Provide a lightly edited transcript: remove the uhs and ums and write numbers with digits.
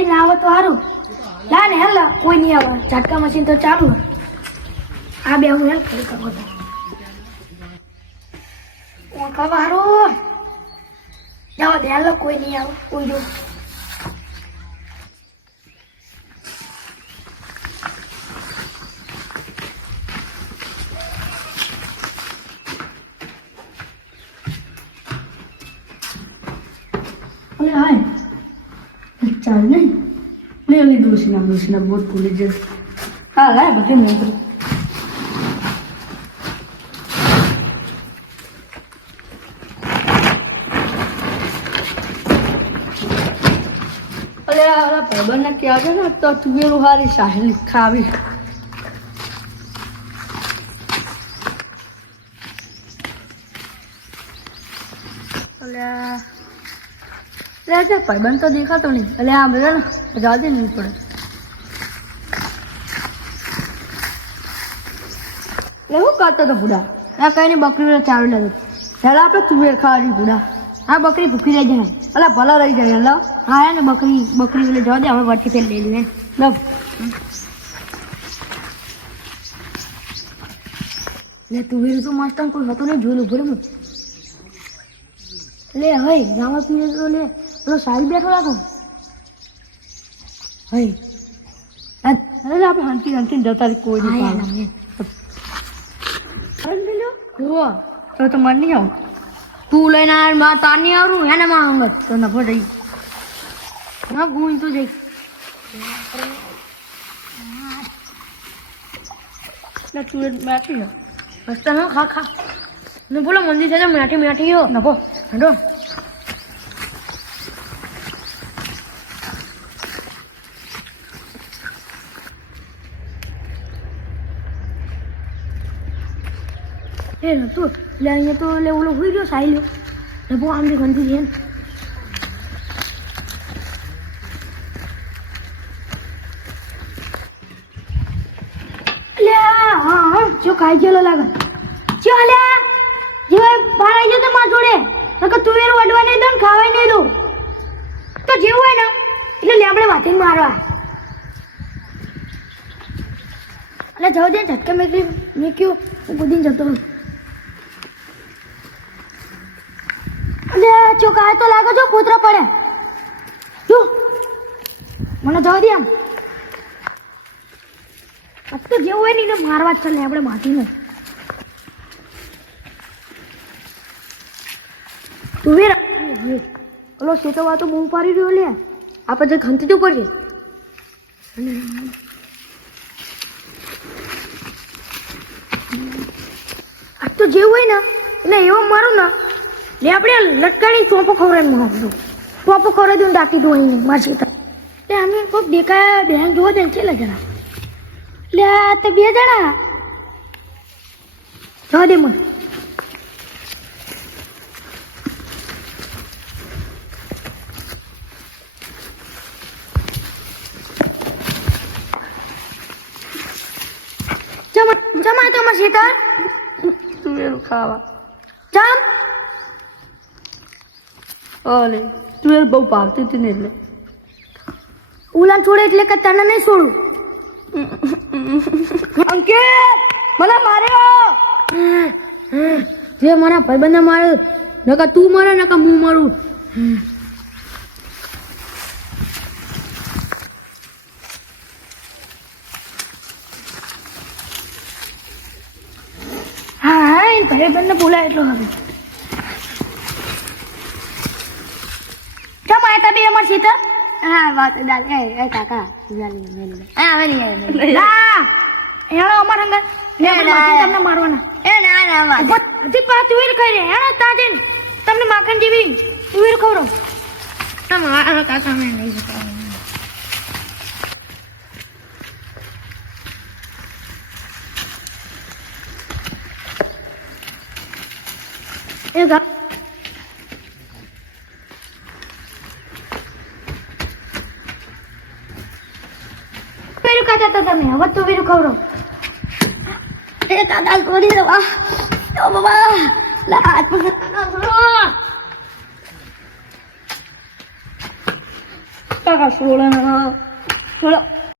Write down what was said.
લઈને આવો તો સારું. ના ને હેલ કોઈ નહીં આવે. ઝટકા મશીન તો ચાલુ. આ બે હું હેલ્પ કરી શકો તો ખબર જાઓ દે હેલો કોઈ નહીં આવે કોઈ જો અરે હાય ચાલ નહીં ले ली दूसरी बहुत भूली जे हाँ लाए बटे नहीं तो अरे यार भाईबंध ने क्या है ना तो तुवेरो हारी साहिल खावी अरे भाईबंध तो देखा तो नहीं अरे हाँ बेटा ना ज्यादा नहीं पड़े એવું કરતો તો બુડા આ કઈ ની બકરી ચાલુ લાગે પેલા આપણે તુવેર ખાવાની બુડા આ બકરી ભૂખી રહી જાય અલા ભલા રહી જાય લો હા હે ને બકરી એટલે જવા દે હવે વટી ફેર લઈ લઈએ લો લે તુવેર તો મસ્ત કોઈ હતો ને જોઈ લો ભલે મત લે હઈ ગામમાં પીએ તો લે પેલો સાહેબ બેઠો રાખો હઈ અરે આપણે હંતી જતા કોઈ નહીં તો મન નહીં આવું તું લઈને આ માં તાર નહીં આવરું એને માં અંગત તો નફો થઈ હા ગુણ તો જઈ તું બેઠી હસતા ના ખા ખા ને બોલો મંદિર છે મેઠી હો નફો હડો એ તું લે અહીંયા તો લે ઓલો હોઈ ગયો સાઈ લ્યો ને બહુ આમ ગંદી છે લે હા જો ખાઈ ગયેલો લાગે ચાલે જો બહાર આવી ગયો તો માં જોડે નકર તું એર વડવા નહીં દઉં ખાવાય નહીં દઉં તો જેવું હોય ને એટલે લેમડે વાટીને મારવા અને જવા દે ઝટકે મેં કયું હું કુદીને જતો હું અલે ચોકાય તો લાગે જો કૂતરા પડે જો મને જવા દે આમ આ તો જેવું હોય ને એને મારવા જ ચાલે આપણે માટીને તું વેર ઓલો શેતવા તો બહુ પાડી રહ્યો લે આપણે જે ઘંટી તો કરીએ આ તો જેવું હોય ને એટલે એવો મારું ને લે આપણે લટકાણી ટોપો ખવડાવીને મારશું ટોપો ખવડાવી દઉં ડાકી દઉં અહીં મારશે તો લે અમે કોઈક દેખાયા બેન જોવા દે કેટલા જણા લે આ તો 2 જણા જવા દે મને જમા તમાર શીતળ તું એનું ખાવા જમ ઓલે તું એ બહુ ભાવતી હતી ને એટલે ઉલાન છોડે એટલે કે તને નહીં છોડું અંકિત મને માર્યો જે મારા ભાઈબંધને માર્યો નકા તું મારે નકા હું મારું હા એ ભાઈબંધને બોલાય એટલો હવે કેમ આયા બે અમાર સીતા હા વાત દાલ એ કાકા મેલી આ મેલી ના એનો અમાર હંગ ને તમને મારવાના એ ના વાત જી પા તુવેર ખાઈ રે એનો તાજે તમને માખણ જેવી તુવેર ખવરો તમારા કાકા મે નહીં જતા એ ગા પેરું ખાતા હતા તમે હવે તો પેરું ખવડો એ દાદા કરી દો ઓ બાબા લા હાથ પકડ કાકા છોડો